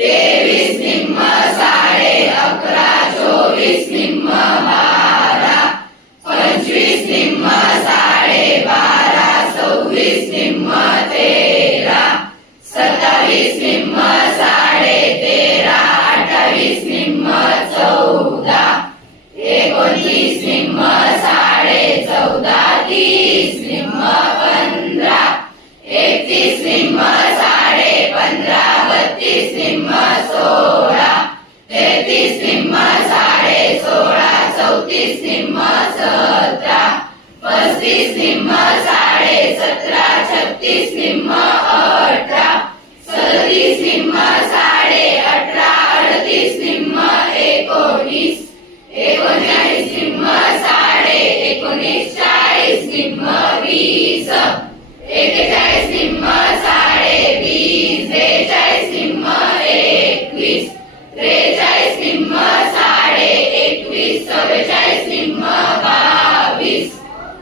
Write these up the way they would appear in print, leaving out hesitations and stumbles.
23 निम्म 11:30 24 निम्म 12 25 निम्म 12:30 26 निम्म 13 27 निम्म 13:30 28 निम्म 14 29 निम्म 14:30 30 निम्म 15 31 निम्म 15:30 32 निम्म 16 33 निम्म 16:30 34 निम्म 17 35 निम्म 17:30 36 निम्म 18 37 निम्म 18:30 38 निम्म 19 39 निम्म 19:30 40 निम्म 20 41 निम्म 20:30 42 निम्म 21 43 निम्म 21:30 44 निम्म 22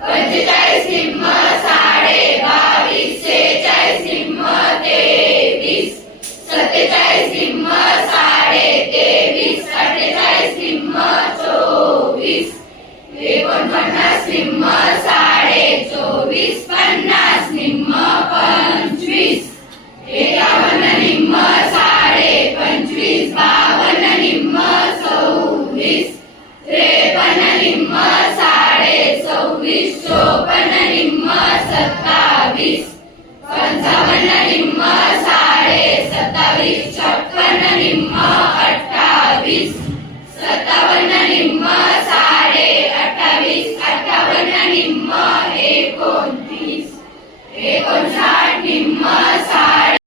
45 निम्म 22:30 46 निम्म 23 47 निम्म 23:30 48 निम्म 24 49 निम्म